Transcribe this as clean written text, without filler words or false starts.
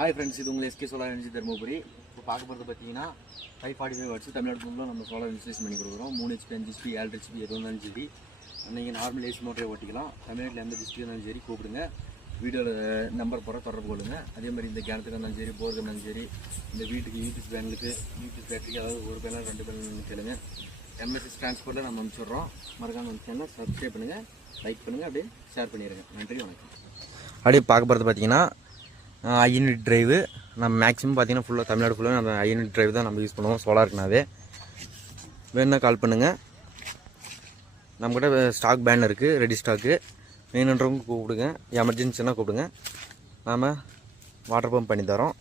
Hi friends, இது உங்கள் SK solar energy Dharmapuri. இப்போ பார்க்க போகிறது பார்த்தீங்கன்னா 545 வாட்ஸ் தமிழ்நாடு ஃபுல்லாக நம்ம சோலார் இன்ஸ்டலேஷன் பண்ணி கொடுக்குறோம். 3 HP 5 HP 7 HP எது வந்தாலும் சரி, நீங்கள் நார்மல் ஏசி மோட்டரை ஓட்டிக்கலாம். தமிழ்நாட்டில் எந்த டிஸ்ட்ரிக்ட் இருந்தாலும் சரி கூப்பிடுங்க. வீடியோவில் நம்பர் போகிற தொடர்பு கொள்ளுங்க. அதே மாதிரி இந்த கிணத்துக்கு இருந்தாலும் சரி, போருக்கு இருந்தாலும் சரி, இந்த வீட்டுக்கு யூபிஎஸ் பேனலுக்கு யூபிஎஸ் பேட்டரிக்கு, அதாவது ஒரு பேனல் 2 பேனல் கேளுங்க. எம்எஸ்எஸ் டிரான்ஸ்போர்ட்டில் நம்ம அனுப்பிச்சிடுறோம். மறக்காமல் நம்ம சேனல் சப்ஸ்கிரைப் பண்ணுங்கள், லைக் பண்ணுங்கள், அப்படியே ஷேர் பண்ணிடுங்க. நன்றி, வணக்கம். அப்படியே பார்க்க போகிறது பார்த்தீங்கன்னா ஐயூனிட் டிரைவு. நம்ம மேக்ஸிமம் பார்த்தீங்கன்னா ஃபுல்லாக தமிழ்நாடு ஃபுல்லாக நம்ம ஐயூனிட் டிரைவ் தான் நம்ம யூஸ் பண்ணுவோம். சோலாருக்குனாவே வேணுன்னா கால் பண்ணுங்கள். நம்மக்கிட்ட ஸ்டாக் பேன் இருக்குது, ரெடி ஸ்டாக்கு. வேணுன்றவங்க கூப்பிடுங்க, எமர்ஜென்சினா கூப்பிடுங்க. நாம் வாட்டர் பம்ப் பண்ணி தரோம்.